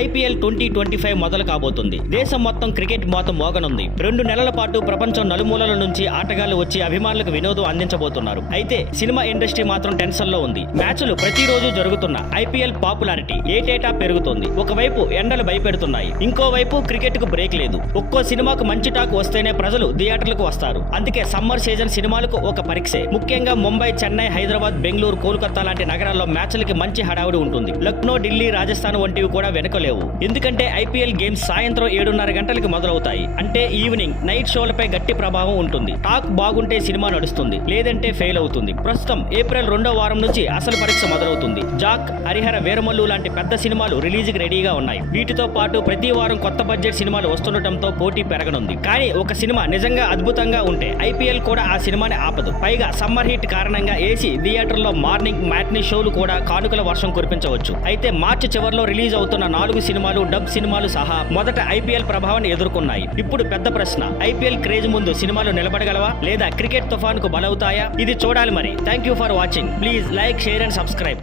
IPL 2025 మొదలు కాబోతుంది. దేశం మొత్తం క్రికెట్ మోత మోగనుంది. 2 నెలల పాటు ప్రపంచం నలుమూలల నుంచి ఆటగాళ్లు వచ్చి అభిమానులకు వినోదం అందించబోతున్నారు. అయితే సినిమా ఇండస్ట్రీ మాత్రం టెన్షన్ లో ఉంది. మ్యాచ్లు ప్రతిరోజు జరుగుతున్న ఐపీఎల్ పాపులారిటీ ఏటేటా పెరుగుతోంది. ఒకవైపు ఎండలు భయపెడుతున్నాయి, ఇంకోవైపు క్రికెట్ కు బ్రేక్ లేదు. ఒక్కో సినిమాకు మంచి టాక్ వస్తేనే ప్రజలు థియేటర్లకు వస్తారు. అందుకే సమ్మర్ సీజన్ సినిమాలకు ఒక పరీక్షే. ముఖ్యంగా ముంబై, చెన్నై, హైదరాబాద్, బెంగళూరు, కోల్కతా లాంటి నగరాల్లో మ్యాచ్లకి మంచి హడావుడి ఉంటుంది. లక్నో, ఢిల్లీ, రాజస్థాన్ వంటివి కూడా వెనుకలేవు. ఎందుకంటే ఐపీఎల్ గేమ్స్ సాయంత్రం 7:30 గంటలకు మొదలవుతాయి. అంటే ఈవినింగ్ నైట్ షోలపై గట్టి ప్రభావం ఉంటుంది. టాక్ బాగుంటే సినిమా నడుస్తుంది, లేదంటే ఫెయిల్ అవుతుంది. ప్రస్తుతం ఏప్రిల్ 2వ వారం నుంచి అసలు పరీక్ష మొదలవుతుంది. జాక్, హరిహర వీరమల్లు లాంటి పెద్ద సినిమాలు రిలీజ్ కి రెడీగా ఉన్నాయి. వీటితో పాటు ప్రతి వారం కొత్త బడ్జెట్ సినిమాలు వస్తుండటంతో పోటీ పెరగనుంది. కానీ ఒక సినిమా నిజంగా అద్భుతంగా ఉంటే ఐపీఎల్ కూడా ఆ సినిమాని ఆపదు. పైగా సమ్మర్ హీట్ కారణంగా ఏసీ థియేటర్లో మార్నింగ్ మ్యాట్నీ షోలు కూడా కానుకల వర్షం కురిపించవచ్చు. అయితే మార్చి చివరిలో రిలీజ్ అవుతున్న 4 సినిమాలు, డబ్ సినిమాలు సహా మొదట ఐపీఎల్ ప్రభావాన్ని ఎదుర్కొన్నాయి. ఇప్పుడు పెద్ద ప్రశ్న, ఐపీఎల్ క్రేజ్ ముందు సినిమాలు నిలబడగలవా లేదా క్రికెట్ తుఫానుకు బలవుతాయా? ఇది చూడాలి మరి. Thank you for watching. Please like, share and subscribe.